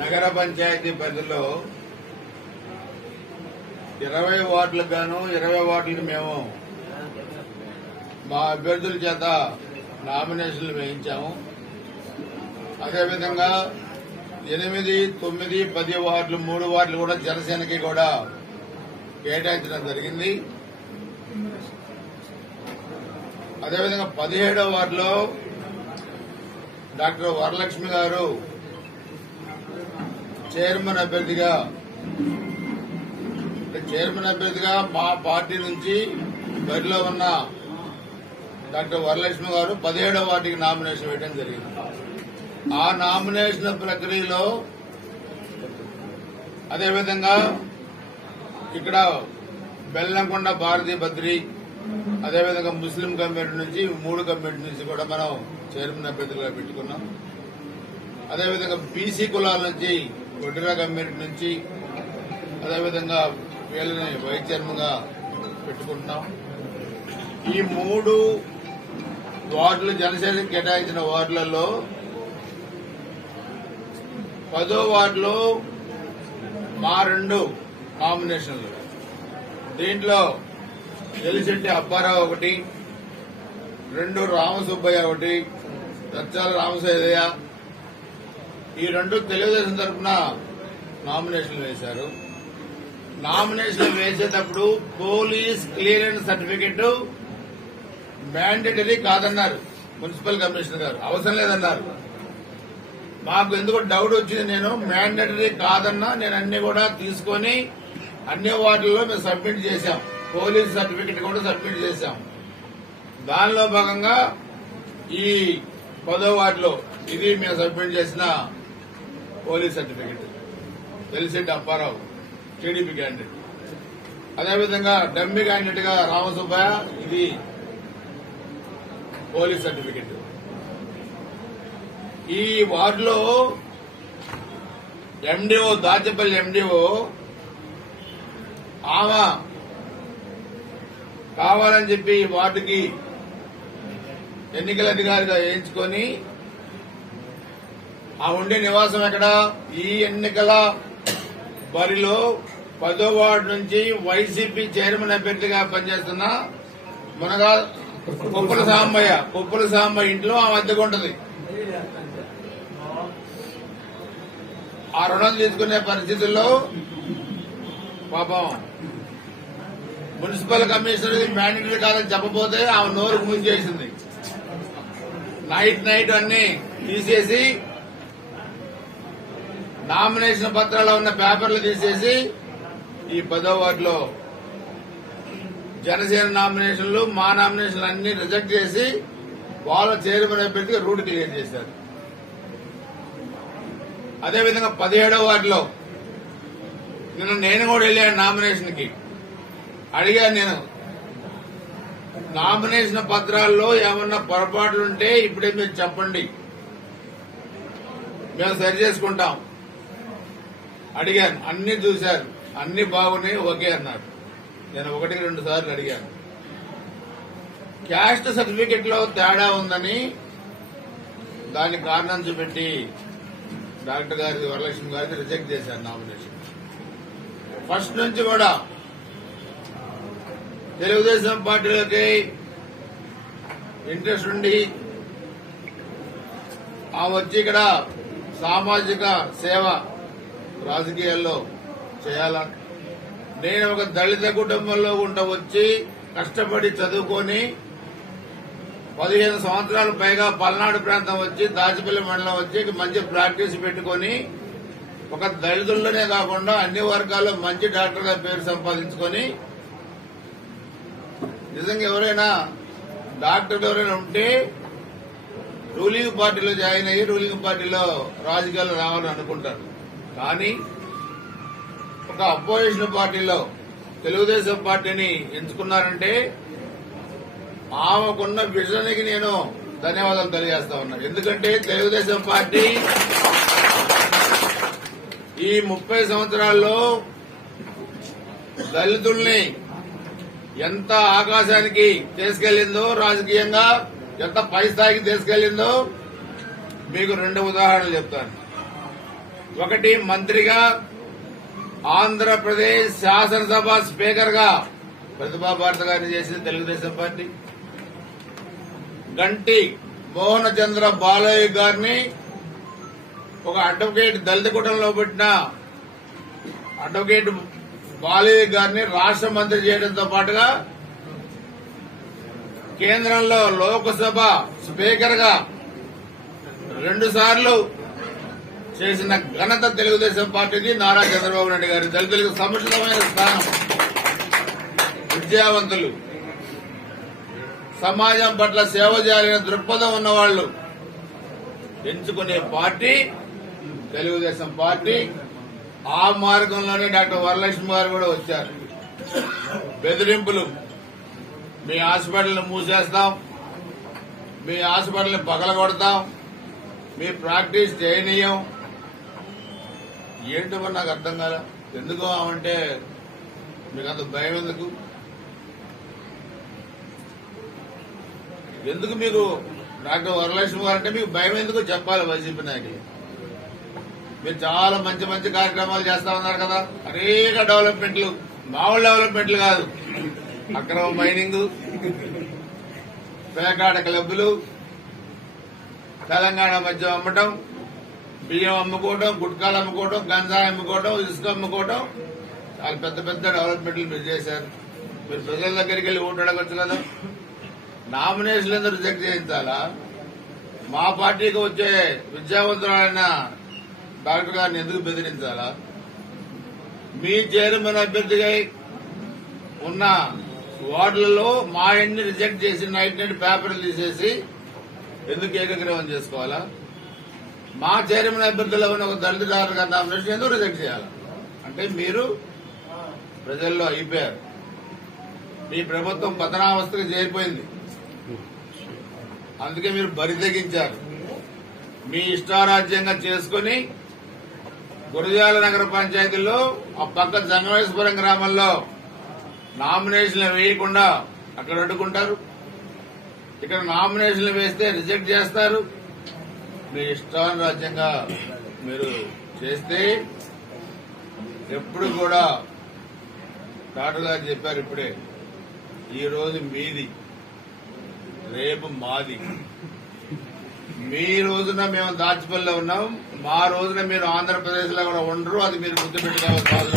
నగర పంచాయతీ పరిధిలో 20 వార్డులకు గాను 20 వార్డులకు మేము మా అభ్యర్థుల చేత నామినేషన్లు వేయించాము. అదేవిధంగా 8, 9, 10 వార్డులు 3 వార్డులు కూడా జనసేనకి కూడా కేటాయించడం జరిగింది. అదేవిధంగా 17వ వార్డులో డాక్టర్ వరలక్ష్మి గారు చైర్మన్ అభ్యర్థిగా మా పార్టీ నుంచి బరిలో ఉన్న డాక్టర్ వరలక్ష్మి గారు 17వ వార్డుకి నామినేషన్ వేయడం జరిగింది. ఆ నామినేషన్ ప్రక్రియలో అదేవిధంగా ఇక్కడ బెల్లంకొండ భారతీ బద్రి అదేవిధంగా ముస్లిం కమ్యూనిటీ నుంచి 3 కమ్యూనిటీ నుంచి కూడా మనం చైర్మన్ అభ్యర్థులుగా పెట్టుకున్నాం. అదేవిధంగా బీసీ కులాల నుంచి వడ్డీరా కమ్యూనిటీ నుంచి అదేవిధంగా వీళ్ళని వైస్ చైర్మన్ గా పెట్టుకుంటున్నాం. ఈ 3 వార్డులు జనసేనకి కేటాయించిన వార్డులలో 10వ వార్డులో మా 2 నామినేషన్లు. దీంట్లో ఎలిశెట్టి అప్పారావు 1, 2 రామసుబ్బయ్య 1, రచ్చాల రామశైలయ్య ఈ 2 తెలుగుదేశం తరఫున నామినేషన్లు వేశారు. నామినేషన్లు వేసేటప్పుడు పోలీస్ క్లియరెన్స్ సర్టిఫికెట్ మ్యాండేటరీ కాదన్నారు మున్సిపల్ కమిషనర్ గారు, అవసరం లేదన్నారు. మాకు ఎందుకు డౌట్ వచ్చింది. నేను మ్యాండేటరీ కాదన్నా నేను అన్ని కూడా తీసుకొని అన్ని వార్డుల్లో మేము సబ్మిట్ చేశాం. పోలీస్ సర్టిఫికెట్ కూడా సబ్మిట్ చేశాం. దానిలో భాగంగా ఈ 10వ వార్డులో ఇది మేము సబ్మిట్ చేసిన police certificate Elisetti Apparao TDP candidate. అదేవిధంగా డమ్మీ క్యాండిడేట్ గా రామసుబ్బయ్య ఇది పోలీస్ సర్టిఫికెట్. ఈ వార్డులో ఎండిఓ దాచేపల్లి ఎండిఓ ఆమె కావాలని చెప్పి ఈ వార్డుకి ఎన్నికల అధికారిగా వేయించుకొని ఆ ఉండే నివాసం ఎక్కడ ఈ ఎన్నికల బరిలో 10వ వార్డు నుంచి వైసీపీ చైర్మన్ అభ్యర్థిగా పనిచేస్తున్న మునగా కుప్పల సాంబయ్య ఇంట్లో ఆమె అద్దెకుంటది. ఆ రుణం తీసుకునే పరిస్థితుల్లో పాపం మున్సిపల్ కమిషనర్ మ్యాండేటరీ కాదని చెప్పబోతే ఆమె నోరు మూసేసింది. నైట్ అన్ని తీసేసి నామినేషన్ పత్రాల్లో ఉన్న పేపర్లు తీసేసి ఈ 10వ వార్డులో జనసేన నామినేషన్లు మా నామినేషన్లు అన్ని రిజెక్ట్ చేసి వాళ్ళ చైర్మన్ అభ్యర్థిగా రూట్ క్లియర్ చేశారు. అదేవిధంగా 17వ వార్డులో నిన్న నేను కూడా వెళ్ళాను నామినేషన్ కి. అడిగాను నేను నామినేషన్ పత్రాల్లో ఏమన్నా పొరపాట్లుంటే ఇప్పుడే మీరు చెప్పండి, మేము సరి చేసుకుంటాం అడిగాను. అన్ని చూశారు, అన్ని బాగున్నాయి, ఓకే అన్నారు. నేను 1-2 సార్లు అడిగాను. క్యాస్ట్ సర్టిఫికెట్ లో తేడా ఉందని దాని కారణం చూపెట్టి డాక్టర్ గారి వరలక్ష్మి గారికి రిజెక్ట్ చేశారు నామినేషన్. ఫస్ట్ నుంచి కూడా తెలుగుదేశం పార్టీలోకి ఇంట్రెస్ట్ ఉండి ఆ వచ్చి ఇక్కడ సామాజిక సేవ రాజకీయాల్లో చేయాలని, నేను ఒక దళిత కుటుంబంలో వచ్చి కష్టపడి చదువుకొని 15 సంవత్సరాల పైగా పల్నాడు ప్రాంతం వచ్చి దాచిపల్లి మండలం వచ్చి మంచి ప్రాక్టీస్ పెట్టుకుని ఒక దళితుల్లోనే కాకుండా అన్ని వర్గాల్లో మంచి డాక్టర్ గా పేరు సంపాదించుకొని నిజంగా ఎవరైనా డాక్టర్ ఎవరైనా ఉంటే రూలింగ్ పార్టీలో జాయిన్ అయ్యి రూలింగ్ పార్టీలో రాజకీయాలు రావాలని అనుకుంటారు. కానీ ఒక అపోజిషన్ పార్టీలో తెలుగుదేశం పార్టీని ఎంచుకున్నారంటే ఆమెకున్న విజన్కి నేను ధన్యవాదాలు తెలియజేస్తా ఉన్నా. ఎందుకంటే తెలుగుదేశం పార్టీ ఈ 30 సంవత్సరాల్లో దళితుల్ని ఎంత ఆకాశానికి తీసుకెళ్లిందో, రాజకీయంగా ఎంత పై స్థాయికి తీసుకెళ్లిందో మీకు 2 ఉదాహరణలు చెప్తాను. ఒకటి మంత్రిగా, ఆంధ్రప్రదేశ్ శాసనసభ స్పీకర్ గా ప్రతిభా భారత గారిని చేసింది తెలుగుదేశం పార్టీ. గంటి మోహన చంద్ర బాలయ్య గారిని ఒక అడ్వకేట్ దళిత కుటుంబంలో పుట్టిన అడ్వకేట్ బాలయ్య గారిని రాష్ట్ర మంత్రి చేయడంతో పాటుగా కేంద్రంలో లోక్సభ స్పీకర్ గా 2 సార్లు చేసిన ఘనత తెలుగుదేశం పార్టీది. నారా చంద్రబాబు నాయుడు గారి దళితులకు సముచితమైన స్థానం, విద్యావంతులు, సమాజం పట్ల సేవ చేయాలనే దృక్పథం ఉన్నవాళ్లు ఎంచుకునే పార్టీ తెలుగుదేశం పార్టీ. ఆ మార్గంలోనే డాక్టర్ వరలక్ష్మి గారు కూడా వచ్చారు. బెదిరింపులు, మీ హాస్పిటల్ని మూసేస్తాం, మీ హాస్పిటల్ని పగలగొడతాం, మీ ప్రాక్టీస్ చేయనీయం. ఏంటో నాకు అర్థం కాలే. ఎందుకు అంటే మీకు అంత భయం ఎందుకు? ఎందుకు మీకు డాక్టర్ వరలక్ష్మి గారు అంటే మీకు భయం ఎందుకు చెప్పాలి వైసీపీ నాయకులు. మీరు చాలా మంచి మంచి కార్యక్రమాలు చేస్తా ఉన్నారు కదా, అనేక డెవలప్మెంట్లు, మామూలు డెవలప్మెంట్లు కాదు. అక్రమ మైనింగ్, పేకాట క్లబ్బులు, తెలంగాణ మద్యం అమ్మటం, బియ్యం అమ్ముకోవడం, గుట్కాలు అమ్ముకోవడం, గంజాయి అమ్ముకోవడం, ఇసుక అమ్ముకోవడం, చాలా పెద్ద పెద్ద డెవలప్మెంట్లు మీరు చేశారు. మీరు ప్రజల దగ్గరికి వెళ్లి ఓటు అడగొచ్చు కదా. నామినేషన్లు ఎందుకు రిజెక్ట్ చేయించాలా? మా పార్టీకి వచ్చే విద్యావంతులైన డాక్టర్ గారిని ఎందుకు బెదిరించాలా? మీ చైర్మన్ అభ్యర్థిగా ఉన్న వార్డులలో మా ఎన్ని రిజెక్ట్ చేసి నైట్ పేపర్లు తీసేసి ఎందుకు ఏకగ్రీవం చేసుకోవాలా? మా చైర్మన్ అభ్యర్థుల్లో ఉన్న ఒక దళిత డాక్టర్ గారి నామినేషన్ ఎందుకు రిజెక్ట్ చేయాలా? అంటే మీరు ప్రజల్లో అయిపోయారు. మీ ప్రభుత్వం పతనావస్థకు చేరిపోయింది. అందుకే మీరు బరి తెగించారు. మీ ఇష్టారాజ్యంగా చేసుకుని గురజాల నగర పంచాయతీలో ఆ పక్క జంగమేశ్వరం గ్రామంలో నామినేషన్లు వేయకుండా అక్కడ అడ్డుకుంటారు, ఇక్కడ నామినేషన్లు వేస్తే రిజెక్ట్ చేస్తారు. మీ ఇష్టారాజ్యంగా మీరు చేస్తే ఎప్పుడు కూడా డాక్టర్ గారు చెప్పారు ఇప్పుడే, ఈ రోజు మీది, రేపు మాది. మీ రోజున మేము దాచిపల్లిలో ఉన్నాం, మా రోజున మీరు ఆంధ్రప్రదేశ్ లో కూడా ఉండరు. అది మీరు గుర్తుపెట్టుకోవాలి.